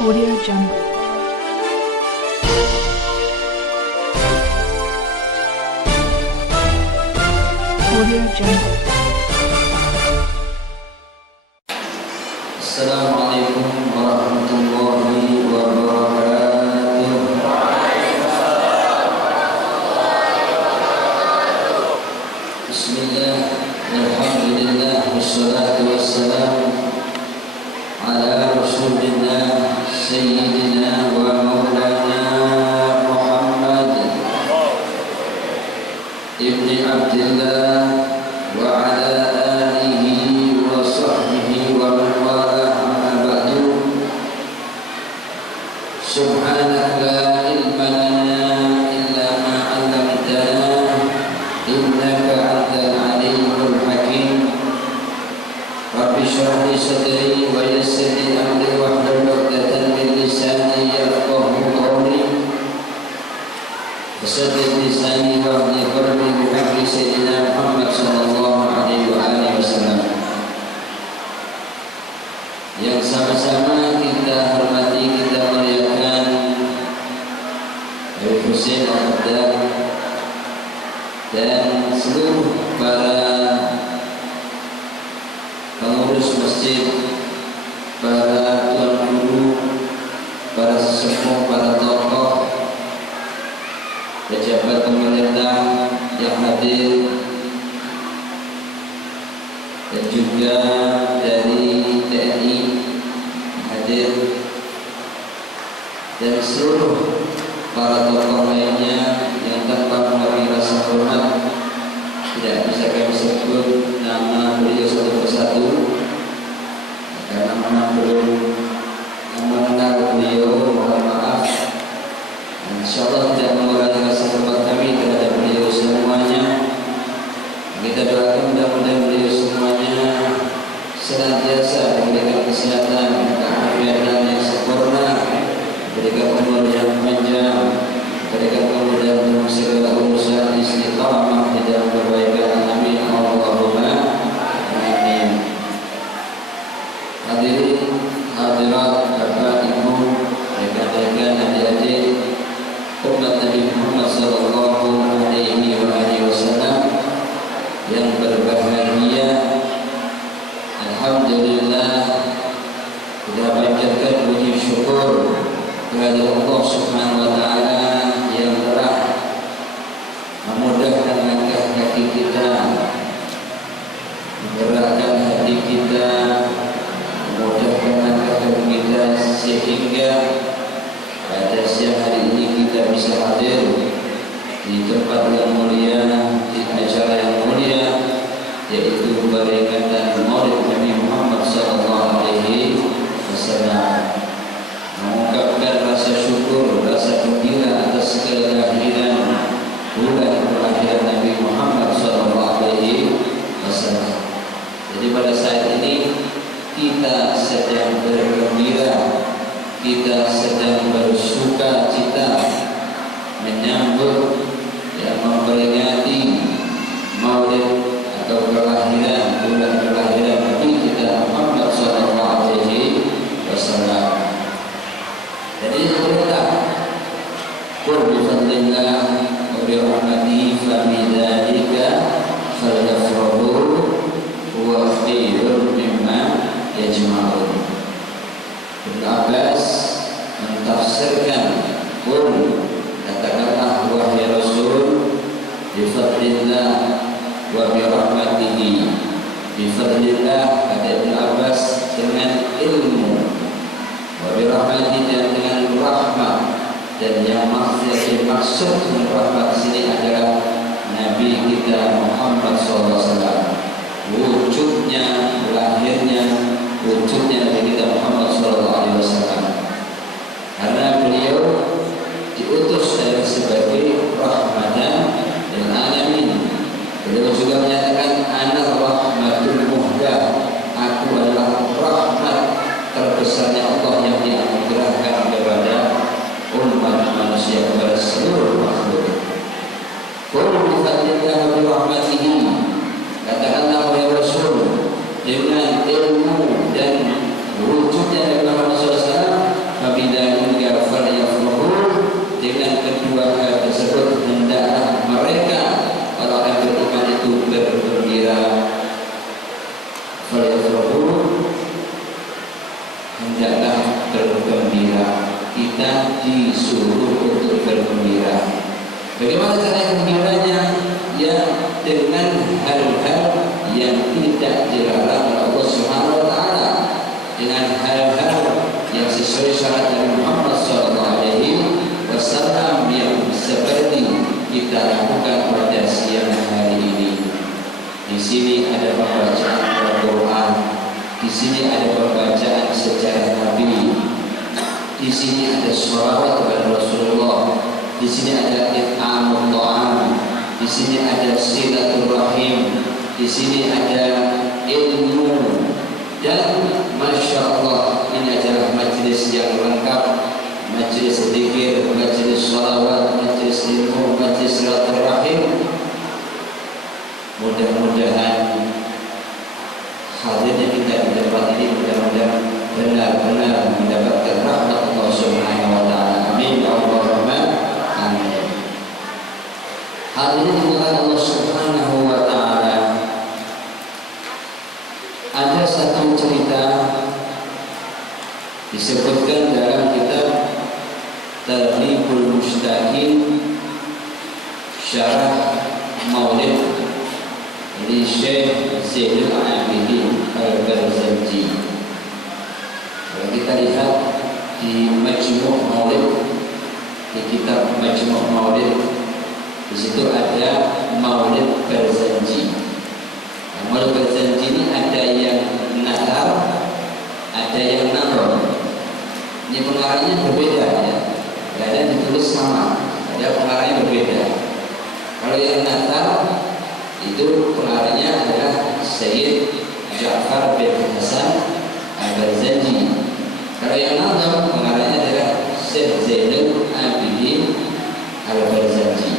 Audio Jungle. Audio Jungle. Assalamualaikum warahmatullahi wabarakatuh. Bismillah, alhamdulillah, wassalatu wassalamu ala rasulillah sayyidina wa maulana Muhammad ibni Abdillah wa ala alihi wa sahbihi wa man walah amma ba'du. Subhanaka la ilma lana illa ma 'allamtana innaka antal alimul hakim. Rabbi shrah li sadri wa yassir li amri wahlul 'uqdatam min lisani yafqahu qawli. Wasaddid lisani wa hdi qalbi bi haqqi sayyidina Muhammad sallallahu alaihi wa alihi wasallam. Yang sama-sama kita hormati, kita muliakan Habib Hussein Al-Haddad dan seluruh para pengurus masjid, para tuan guru, para sesepuh, para tokoh, pejabat pemerintah yang hadir, dan juga dari TNI hadir, dan seluruh para tokoh lainnya yang tanpa mengurangi rasa hormat tidak bisa kami sebut nama beliau satu persatu karena memang belum mengenal beliau, mohon maaf. Insyaallah tidak mengurangi rasa hormat kami terhadap beliau semuanya. Kita doakan mudah-mudahan beliau semuanya senantiasa diberikan kesehatan, keafiatan yang sempurna, diberikan umur yang panjang, diberikan kemudahan dalam segala urusan, istiqamah di dalam kebaikan. Amin Allahumma amin. Hadirin hadirat, Bapak Ibu, rekan-rekan, adik-adik umat Nabi Muhammad sallallahu alaihi wasallam yang berbahagia. Alhamdulillah, kita panjatkan puji syukur kepada Allah Subhanahu wa taala yang telah memudahkan langkah kaki kita, menggerakkan hati kita, memudahkan langkah kaki kita sehingga pada siang hari ini kita bisa hadir di tempat yang mulia, di acara yang mulia, yaitu peringatan Maulid Nabi Muhammad sallallahu alaihi wasallam. Mengungkapkan rasa syukur, rasa gembira atas kelahiran bulan kelahiran Nabi Muhammad sallallahu alaihi wasallam. Jadi pada saat ini kita sedang bergembira, kita sedang bersuka cita menyambut dan memperingati Maulid atau kelahiran bulan kelahiran Nabi kita Muhammad sallallahu alaihi wasallam. Jadi sebenarnya qul bi fadlillah wa bi rahmatihi fa bidzalika falyafrahu huwa khairun mimma yajma'un. Ibnu Abbas mentafsirkan qul, katakanlah wahai Rasul, bi fadlillah wa bi rahmatihi. Bi fadlillah kata Ibnu Abbas dengan ilmu, wa bi rahmatihi dengan rahmat, dan yang maksud dengan rahmat sini adalah Nabi kita Muhammad SAW. Wujudnya, lahirnya, wujudnya Nabi kita Muhammad SAW. Karena beliau diutus sebagai rahmatan lil alamin. Beliau juga menyatakan ana rahmatul muhdah, aku adalah rahmat terbesarnya Allah yang dianugerahkan kepada umat manusia, kepada seluruh makhluk. Qul bi fadlillah wa bi rahmatihi, katakanlah wahai Rasul, dengan ilmu dan wujudnya Nabi Muhammad SAW, hendaklah bergembira. Kita disuruh untuk bergembira. Bagaimana cara gembiranya? Ya, dengan hal-hal yang tidak dilarang oleh Allah Subhanahu wa taala, dengan hal-hal yang sesuai syarat dari Muhammad sallallahu alaihi wasallam yang seperti kita lakukan pada siang hari ini. Di sini ada pembacaan Al-Qur'an, di sini ada pembacaan sejarah Nabi, di sini ada sholawat kepada Rasulullah, di sini ada it'amul ta'am, di sini ada silaturahim, di sini ada ilmu, dan masya Allah ini adalah majelis yang lengkap, majelis zikir, majelis sholawat, majelis ilmu, majelis silaturahim. Mudah-mudahan hadirnya kita di tempat ini mudah-mudahan benar-benar mendapatkan rahmat Allah Subhanahu wa taala. Amin ya rabbal alamin. Amin. Hadirin dimulakan Allah Subhanahu wa taala. Ada satu cerita disebutkan dalam kitab Targhibul Mushtaqin Syarah Maulid dari Syekh Zainul Abidin Al-Barzanji. Kalau kita lihat di Majmu' Maulid, di kitab Majmu' Maulid, di situ ada Maulid Barzanji. Nah, Maulid Barzanji ini ada yang nazar, ada yang nadhar. Ini pengarangnya berbeda ya. Tidak ada ditulis sama, ada pengarangnya berbeda. Kalau yang nazar itu pengarangnya adalah Sayyid Ja'far bin Hasan Al-Barzanji. Kalau yang nadhar pengarangnya adalah Syekh Zainul Abidin Al-Barzanji.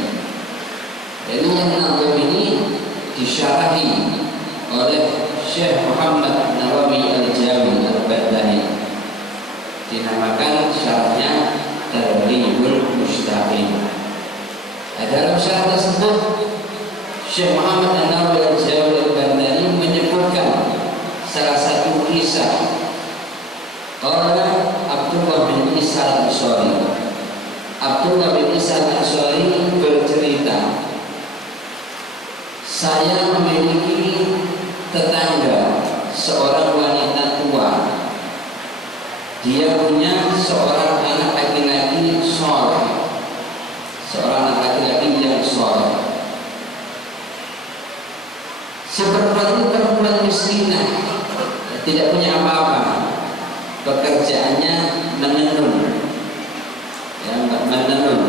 Jadi yang nadhar ini disyarahi oleh Syekh Muhammad Nawawi Al-Jami Al-Badani. Dinamakan syarahnya Targhibul Mushtaqin. Dalam syarah tersebut Syekh Muhammad Nawawi Al-Jami Al-Badani menyebutkan salah satu kisah oleh Abdullah bin Isa Al-Ansari. Abdullah bin Isa Al-Ansari bercerita, saya memiliki tetangga seorang wanita tua. Dia punya seorang anak laki-laki soleh, seorang anak laki-laki yang soleh. Si perempuan itu perempuan miskinah, tidak punya apa-apa, pekerjaannya menenun, ya, menenun.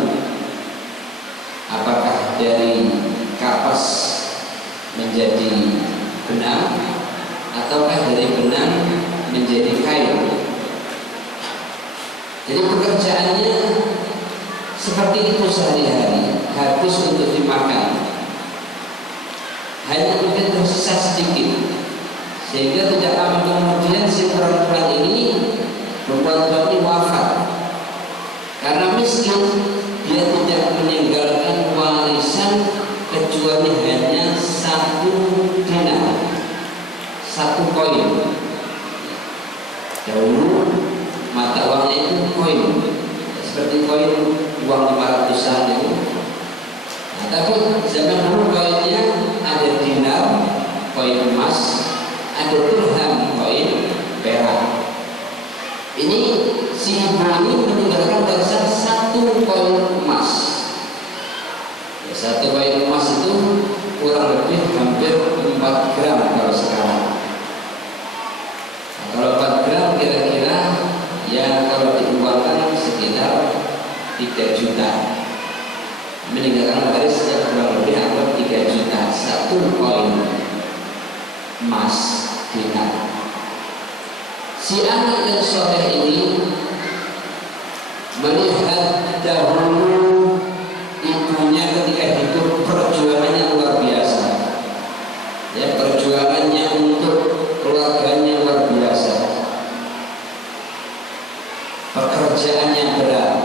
Apakah dari kapas menjadi benang, ataukah dari benang menjadi kain? Jadi pekerjaannya seperti itu sehari-hari, habis untuk dimakan. Hanya mungkin tersisa sedikit, sehingga tidak lama kemudian si perempuan ini, perempuan ini wafat. Karena miskin, dia tidak meninggalkan warisan kecuali hanya 1 dinar, 1 koin. Dahulu mata uangnya itu koin, seperti koin uang 500-an itu. Nah, tapi zaman dulu koinnya ada dinar, koin emas, ada dirham, koin perak. Ini si ibu ini meninggalkan warisan 1 koin emas. Ya, 1 koin emas itu kurang lebih hampir 4 gram kalau sekarang. Nah, kalau 4 gram kira-kira ya kalau diuangkan sekitar 3 juta. Meninggalkan warisnya kurang lebih hampir 3 juta, 1 koin emas dinar. Si anak yang soleh ini melihat dahulu ibunya ketika hidup perjuangannya luar biasa, ya, perjuangannya untuk keluarganya luar biasa, pekerjaannya berat,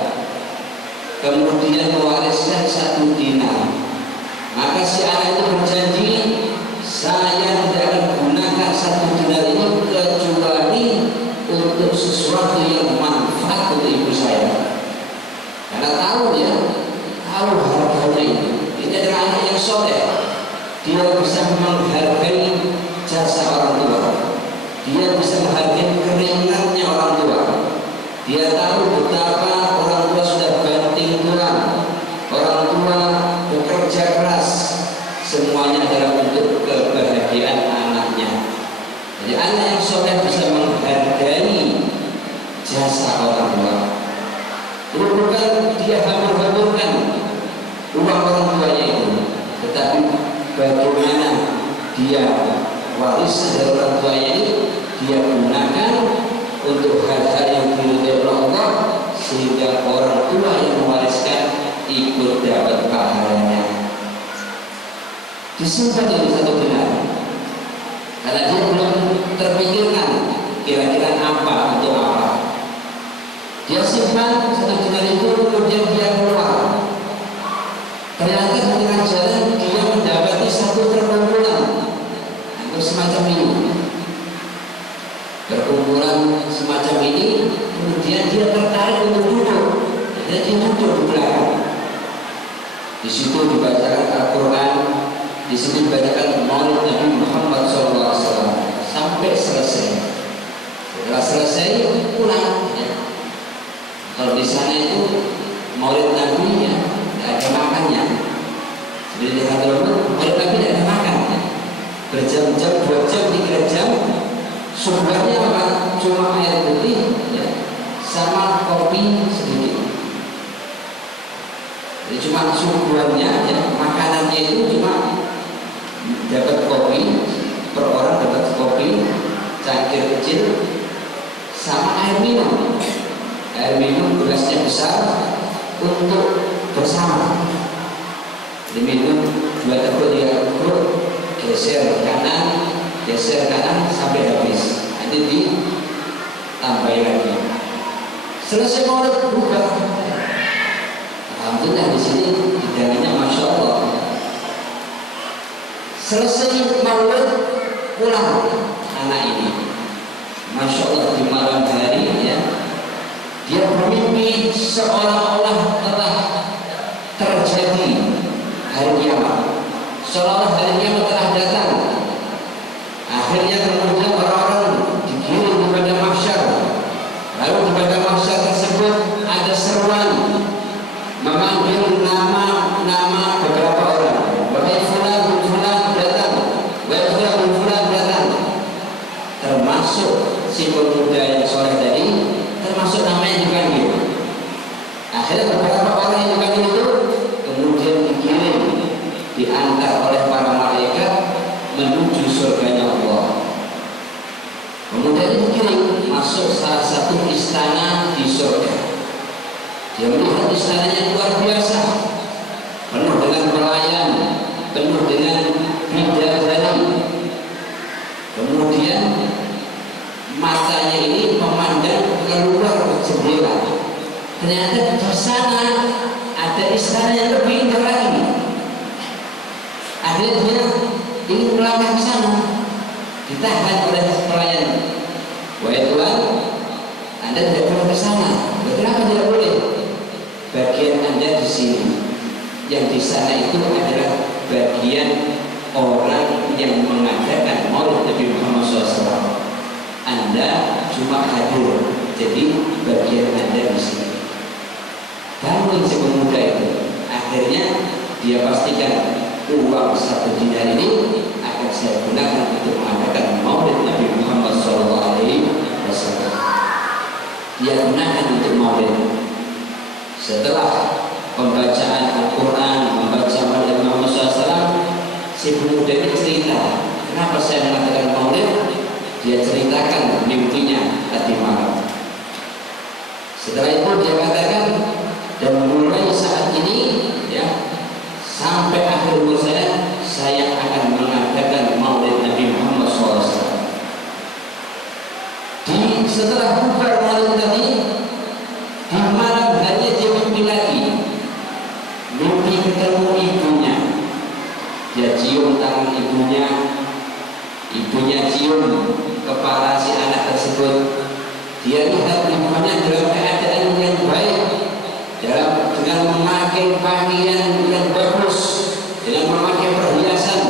kemudian mewariskan 1 dinar. Maka si anak itu berjanji, saya tidak akan gunakan 1 dinar ini kecuali untuk sesuatu sesuatu yang manfaat untuk ibu saya. Karena tahu harganya itu. Ini adalah anak yang soleh. Dia bisa menghargai jasa orang tua. Dia bisa menghargai keringatnya orang tua. Dia tahu betapa orang tua sudah banting tulang. Orang tua bekerja keras. Semuanya adalah untuk kebahagiaan anaknya. Jadi anak yang soleh bisa menghargai jasa orang tua. Itu bukan dia hambur-hamburkan uang orang tuanya itu, tetapi bagaimana dia waris dari orang tuanya ini dia gunakan untuk hal-hal yang diridhoi Allah, sehingga orang tua yang mewariskan ikut dapat pahalanya. Disimpan ini satu dinar, karena dia belum terpikirkan kira-kira apa untuk apa. Dia simpan satu dinar itu, kemudian dia keluar. Ternyata di tengah jalan dia mendapati satu perkumpulan semacam ini. Perkumpulan semacam ini, kemudian dia tertarik untuk duduk. Dan dia duduk di belakang. Di situ dibacakan Al-Quran, di sini dibacakan Maulid Nabi Muhammad SAW sampai selesai. Setelah selesai pulang. Ya. Kalau di sana itu Maulid Nabi ya, tidak ada makannya. Jadi di Hadramaut Maulid Nabi tidak ada makannya. Berjam-jam, 2 jam, 3 jam, sumbernya apa? Cuma air putih ya, sama kopi sedikit. Jadi cuma suguhannya ya, makanannya itu cuma dapat kopi, per orang dapat kopi cangkir kecil sama air minum. Air minum gelasnya besar untuk bersama. Diminum 2 teguk 3 teguk, geser kanan sampai habis. Nanti ditambahin lagi. Selesai maulid buka. Alhamdulillah di sini hidangannya masya Allah. Selesai maulid pulang anak ini. Masya Allah di malam hari ya. Dia bermimpi seolah-olah telah terjadi hari kiamat, seolah-olah hari kiamat telah datang. Akhirnya kemudian orang-orang digiring kepada mahsyar. Lalu kepada mahsyar tersebut ada seruan memanggil nama beberapa orang. Wahai fulan datang, wahai fulan datang. Termasuk si pemuda yang soleh tadi, termasuk namanya dipanggil. Akhirnya beberapa orang yang dipanggil itu kemudian dikirim, diantar oleh para malaikat menuju surganya Allah. Kemudian dikirim masuk salah satu istana di surga. Dia melihat istananya luar biasa, penuh dengan pelayan, penuh dengan bidadari. Kemudian matanya ini memandang keluar ke jendela. Ternyata di sana ada istana yang lebih indah lagi. Akhirnya dia ingin melangkah ke sana, ditahan oleh pelayan. Wahai Tuhan, Anda tidak boleh ke sana. Kenapa tidak boleh? Bagian Anda di sini. Yang di sana itu adalah bagian orang yang mengadakan Maulid Nabi Muhammad SAW. Anda cuma hadir, jadi bagian Anda di sini. Bangun si pemuda itu. Akhirnya dia pastikan uang 1 dinar ini akan saya gunakan untuk mengadakan Maulid Nabi Muhammad SAW. Dia gunakan untuk Maulid. Setelah pembacaan Al-Quran, membaca Maulid Muhammad SAW, si pemuda ini cerita, kenapa saya mengadakan Maulid? Dia ceritakan mimpinya tadi malam. Setelah itu dia katakan, dan mulai saat ini ya sampai akhir umur saya akan mengadakan Maulid Nabi Muhammad SAW. Setelah bubar maulid tadi, di malam hari dia mimpi lagi, mimpi ketemu ibunya. Dia cium tangan ibunya cium kepala si anak tersebut. Dia lihat rumahnya dalam keadaan yang baik, dengan memakai pakaian yang bagus, dengan memakai perhiasan.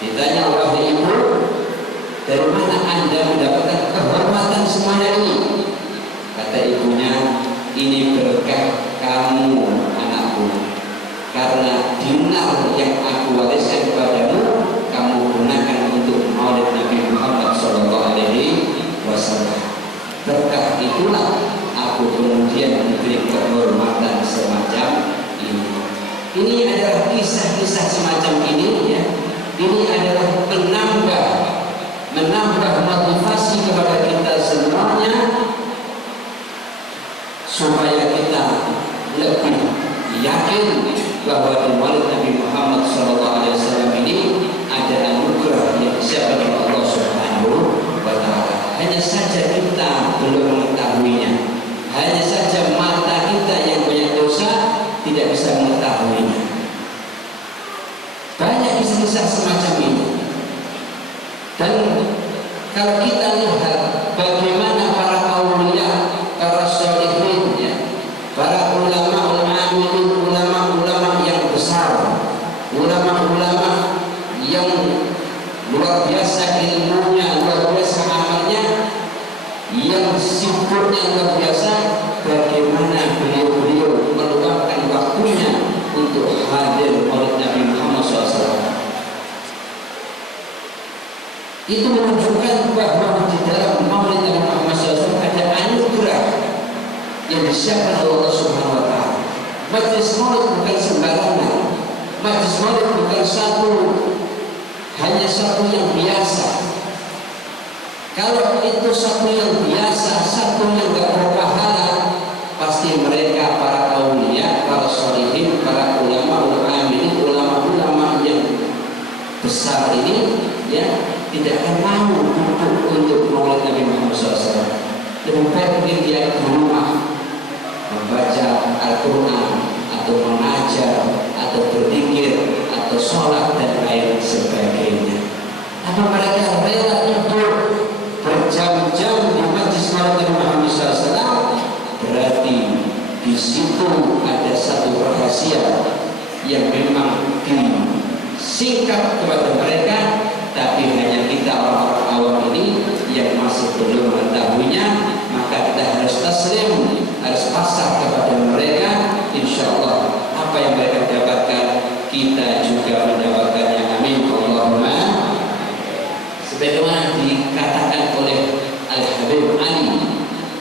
Ditanya oleh ibu, dari mana Anda mendapatkan kehormatan semuanya ini? Kata ibunya, ini berkah kamu anakku, karena dinar yang aku wariskan kepadamu, kamu gunakan untuk maulid Nabi Muhammad SAW. Berkah itulah aku kemudian diberi kehormatan semacam ini. Ini adalah kisah-kisah semacam ini, ya. Ini adalah menambah motivasi kepada kita semuanya supaya kita lebih yakin bahwa di maulid Nabi Muhammad SAW ini ada anugerah yang disiapkan oleh Allah Subhanahu wa Ta'ala. Hanya saja kita belum mengetahuinya. Hanya saja mata kita yang banyak dosa tidak bisa mengetahuinya. Banyak kisah-kisah semacam ini. Dan kalau kita lihat bagaimana para aulia, para sholihin, ya, para ulama-ulama yang besar, ulama-ulama yang luar biasa ilmunya, luar biasa amalnya, yang sibuknya luar biasa, bagaimana beliau meluangkan waktunya untuk hadir maulid Nabi Muhammad SAW. Itu menunjukkan bahwa di dalam maulid Nabi Muhammad SAW ada anugerah yang disiapkan oleh Allah Subhanahu wa Ta'ala. Majlis maulid bukan sembarangan. Majlis maulid bukan hanya satu yang biasa. Kalau itu satu yang biasa, satu yang gak berpahala, pasti mereka para aulia, para sholihin, para ulama-ulama yang besar ini, ya, tidak akan mau untuk maulid Nabi Muhammad SAW. Lebih baik mungkin dia di rumah membaca Al-Quran atau mengajar atau berzikir atau sholat dan lain sebagainya. Apa mereka rela untuk berjam-jam di majlis maulid Nabi Muhammad SAW? Berarti di situ ada satu rahasia yang memang disingkat kepada mereka, tapi hanya kita orang-orang awam ini yang masih belum mengetahuinya. Maka kita harus taslim, harus pasrah kepada mereka. Insya Allah apa yang mereka dapatkan, kita juga mendapatkannya. Amin Allahumma. Sebagaimana dikatakan oleh Al-Habib Ali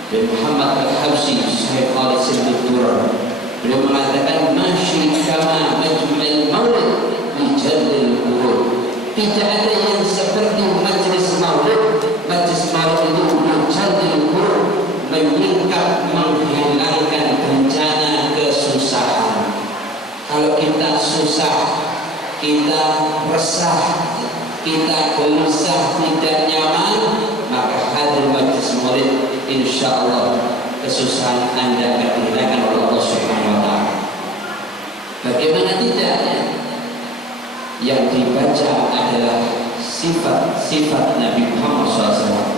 bin Muhammad Al-Habsyi Syekh Khalid Sibtutur, beliau mengatakan masyi kama majma'il maulid li jaldil qulub. Tidak ada yang seperti majlis maulid. Majlis maulid itu jaldil qulub, menyingkap, menghilangkan bencana kesusahan. Kalau kita susah, kita resah, kita gelisah, tidak nyaman, maka hadir majlis maulid, insya Allah kesusahan Anda akan dihilangkan oleh Allah Subhanahu wa Ta'ala. Bagaimana tidak, ya? Yang dibaca adalah sifat-sifat Nabi Muhammad SAW.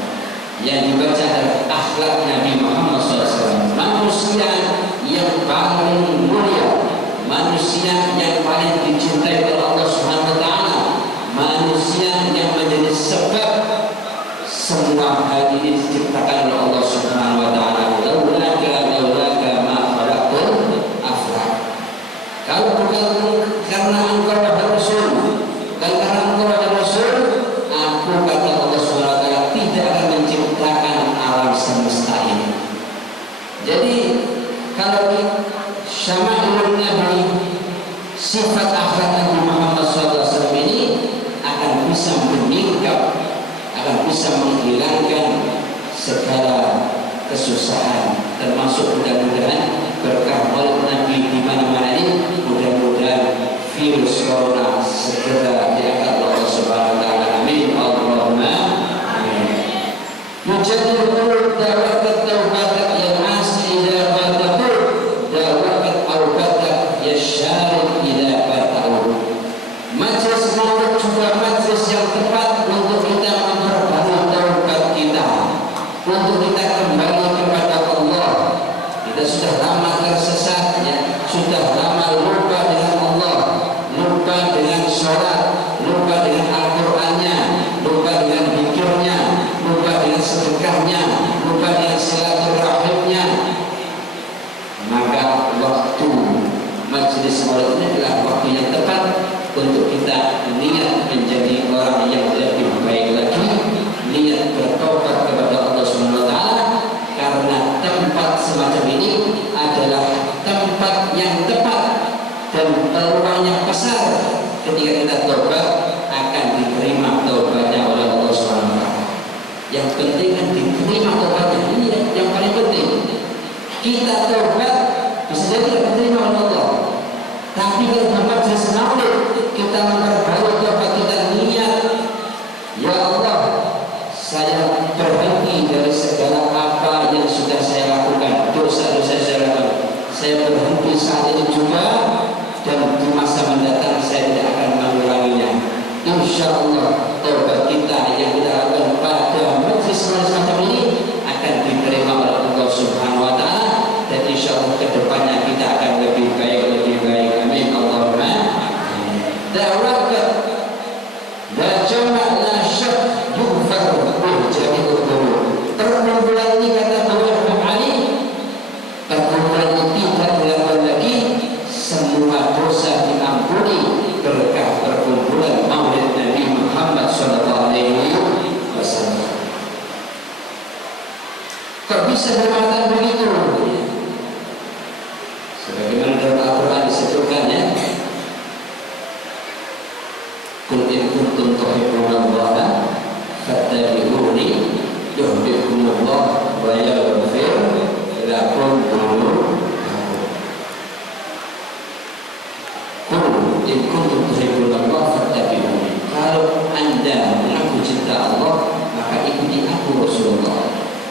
Yang dibaca adalah akhlak Nabi Muhammad SAW. Manusia yang paling mulia, manusia yang paling dicintai oleh Allah Subhanahu wa Ta'ala, manusia yang menjadi sebab semua hal ini diciptakan oleh Allah Subhanahu wa Ta'ala. Laulaka ma khalaqtul aflak. Kalau bukan karena engkau ada Rasul, dan karena engkau ada Rasul, aku, kata Allah Subhanahu wa Ta'ala, tidak akan menciptakan alam semesta ini. Jadi kalau syama'ilun Nabi, sifat akhlak Nabi Muhammad SAW ini akan bisa menyingkap, akan bisa menghilangkan segala kesusahan, termasuk mudah-mudahan berkah maulid Nabi di mana-mana ini, mudah-mudahan virus corona segera diangkat oleh Allah Subhanahu wa Ta'ala. Amin Allahumma amin. Mujadil qulub dawakat taubatak ya asli ila batakur, dawakat aubatak ya syarif ila batakur. Majlis maulid juga majlis yang tepat untuk kita memperbarui taubat kita, untuk kita kembali kepada sudah lama tersesat, ya, sudah lama lupa dengan Allah, lupa dengan sholat, lupa dengan Al-Qur'annya, lupa dengan zikirnya, lupa dengan sedekahnya, lupa dengan silaturahimnya, maka waktu majelis maulid ini adalah waktu yang tepat untuk kita niat menjadi orang yang lebih baik lagi, niat bertobat kepada Allah Subhanahu wa taala, karena tempat semacam ini adalah tempat yang tepat dan peluangnya besar. Ketika kita tobat akan diterima tobatnya oleh Allah Subhanahu wa taala. Yang penting kan diterima tobatnya, ini yang paling penting. Kita tobat bisa jadi tidak diterima oleh Allah, tapi kalau dapat majelis maulid kita memperbarui tobat kita, niat, ya Allah, saya berhenti dari segala apa yang sudah saya lakukan, dosa-dosa saya lakukan, saya berhenti saat ini juga, dan di masa mendatang saya tidak akan mengulanginya. Insya Allah tobat kita yang kita lakukan pada majelis semacam ini akan diterima oleh Allah Subhanahu wa taala, dan insya Allah kedepannya kita akan lebih baik. Amin Allahumma. Dakwah la jama' la syak yughfar jami'ul dhunub. Perkumpulan ini kata Imam Ali, perkumpulan ini tidak dilakukan lagi, semua dosa diampuni berkah perkumpulan Maulid Nabi Muhammad sallallahu alaihi wasallam. Kok bisa berkata begitu? Sebagaimana dalam Al-Quran disebutkan, ya, Qul in kuntum tuhibbunallaha fattabi'uni yuhibbukumullah wa yaghfir lakum dhunubakum. Qul in kuntum tuhibbunallaha fattabi'uni. Kalau Anda mengaku cinta Allah, maka ikuti aku Rasulullah.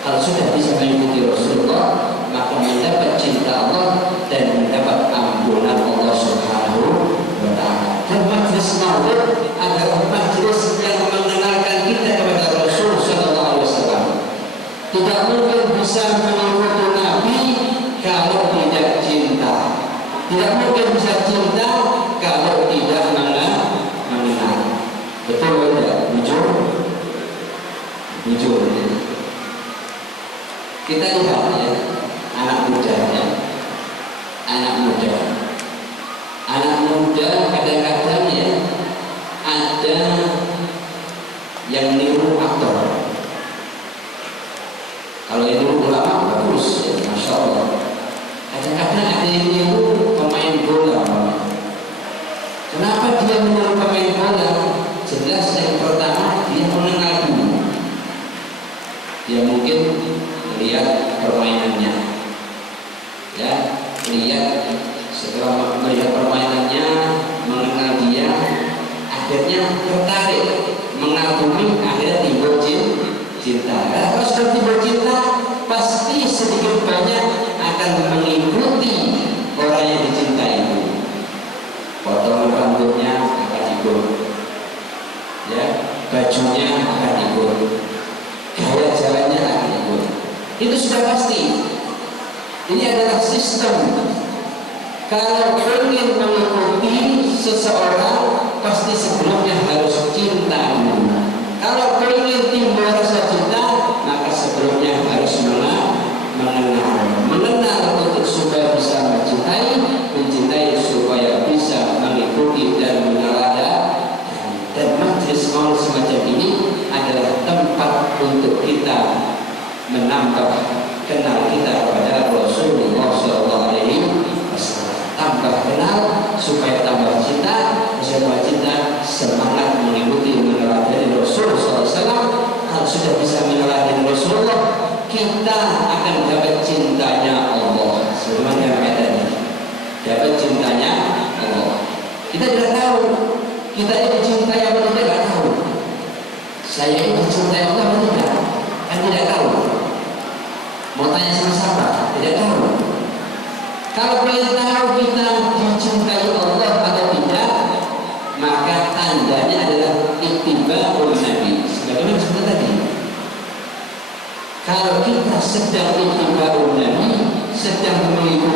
Kalau sudah bisa mengikuti Rasulullah, maka mendapat cinta Allah dan mendapat ampunan Allah Subhanahu wa taala. Dan majelis maulid adalah majelis yang mengenalkan kita kepada Rasul sallallahu alaihi wasallam. Tidak mungkin bisa mengikuti Nabi kalau tidak cinta. Tidak mungkin bisa cinta kalau tidak mengenal. Betul tidak? Jujur. Kita lihat, ya, anak muda kadang-kadang, ya, ada yang niru aktor. Kalau yang niru ulama bagus, ya, masya Allah. Kadang-kadang ada yang niru pemain bola. Kenapa dia meniru pemain bola? Jelas yang pertama dia mengenal dulu. Dia mungkin lihat permainannya, ya, setelah melihat permainannya, mengenal dia, akhirnya tertarik, mengagumi, akhirnya timbul cinta. Kalau sudah timbul cinta, pasti sedikit banyak akan mengikuti orang yang dicintai itu. Potongan rambutnya akan ikut, ya, bajunya akan ikut, gaya jalannya akan ikut. Itu sudah pasti. Ini adalah sistem. Kalau ingin mengikuti seseorang, pasti sebelumnya harus cinta dulu. Kalau ingin timbul rasa cinta, maka sebelumnya harus mengenal untuk supaya bisa mencintai supaya bisa mengikuti dan meneladani. Dan majelis maulid semacam ini adalah tempat untuk kita menambah kenal kita kepada Rasulullah Sallallahu Alaihi Wasallam. Tambah kenal supaya tambah cinta, semangat mengikuti meneladani Rasulullah Sallallahu Alaihi Wasallam. Kalau sudah bisa meneladani Rasulullah, kita akan dapat cintanya Allah. Sebagaimana kata tadi, dapat cintanya Allah. Kita tidak tahu kita ini dicintai apa tidak tahu. Saya ini dicintai Allah atau tidak? Kan tidak tahu. Mau tanya sama siapa? Tidak tahu. Kalau pengen tahu kita dicintai Allah atau tidak, maka tandanya adalah ittiba'un Nabi. Sebagaimana disebut tadi. Kalau kita sedang ittiba'un Nabi, sedang memiliki